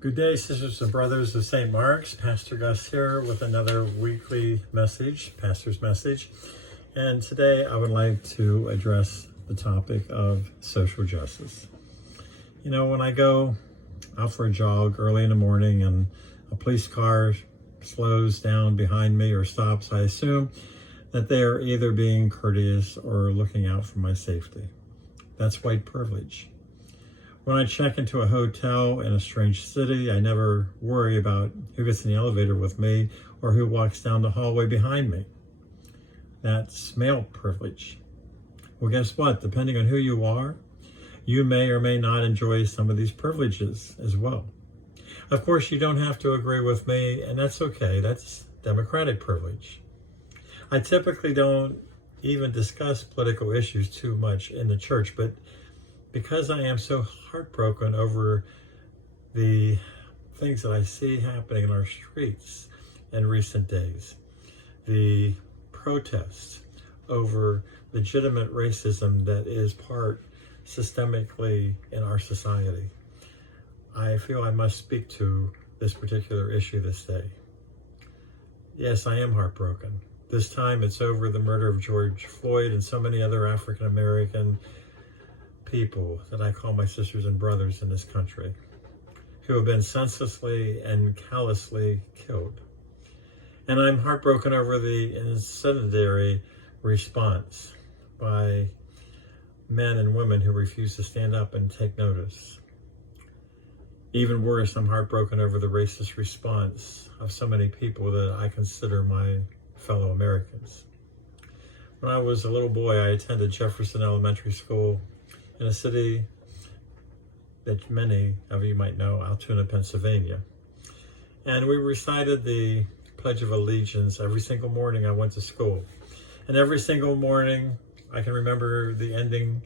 Good day, sisters and brothers of St. Mark's. Pastor Gus here with another weekly message, Pastor's Message. And today I would like to address the topic of social justice. You know, when I go out for a jog early in the morning and a police car slows down behind me or stops, I assume that they are either being courteous or looking out for my safety. That's white privilege. When I check into a hotel in a strange city, I never worry about who gets in the elevator with me or who walks down the hallway behind me. That's male privilege. Well, guess what? Depending on who you are, you may or may not enjoy some of these privileges as well. Of course, you don't have to agree with me, and that's okay. That's democratic privilege. I typically don't even discuss political issues too much in the church, but because I am so heartbroken over the things that I see happening in our streets in recent days, the protests over legitimate racism that is part systemically in our society, I feel I must speak to this particular issue this day. Yes, I am heartbroken. This time it's over the murder of George Floyd and so many other African American people that I call my sisters and brothers in this country, who have been senselessly and callously killed. And I'm heartbroken over the incendiary response by men and women who refuse to stand up and take notice. Even worse, I'm heartbroken over the racist response of so many people that I consider my fellow Americans. When I was a little boy, I attended Jefferson Elementary School in a city that many of you might know, Altoona, Pennsylvania. And we recited the Pledge of Allegiance every single morning I went to school. And every single morning, I can remember the ending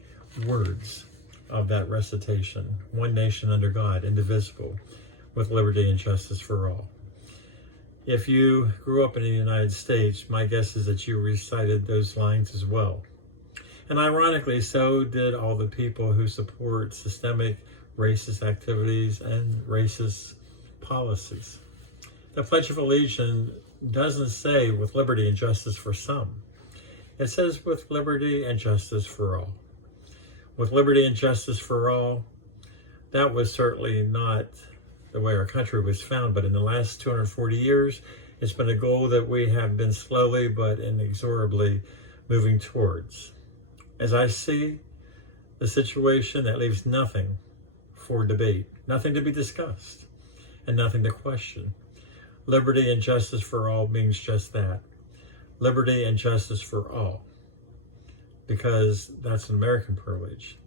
words of that recitation: one nation under God, indivisible, with liberty and justice for all. If you grew up in the United States, my guess is that you recited those lines as well. And ironically, so did all the people who support systemic racist activities and racist policies. The Pledge of Allegiance doesn't say with liberty and justice for some. It says with liberty and justice for all. With liberty and justice for all, that was certainly not the way our country was found, but in the last 240 years, it's been a goal that we have been slowly but inexorably moving towards. As I see the situation, that leaves nothing for debate, nothing to be discussed, and nothing to question. Liberty and justice for all means just that. Liberty and justice for all, because that's an American privilege.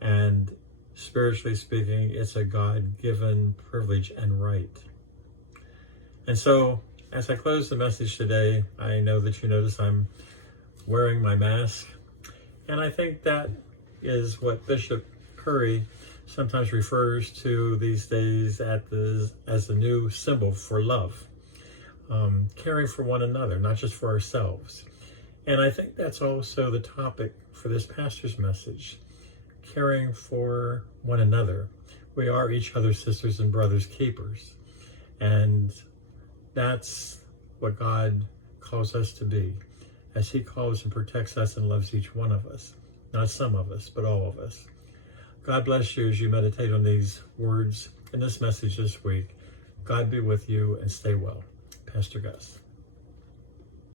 And spiritually speaking, it's a God-given privilege and right. And so, as I close the message today, I know that you notice I'm wearing my mask. And I think that is what Bishop Curry sometimes refers to these days as the new symbol for love. Caring for one another, not just for ourselves. And I think that's also the topic for this pastor's message: caring for one another. We are each other's sisters and brothers keepers. And that's what God calls us to be, as he calls and protects us and loves each one of us. Not some of us, but all of us. God bless you as you meditate on these words in this message this week. God be with you and stay well. Pastor Gus.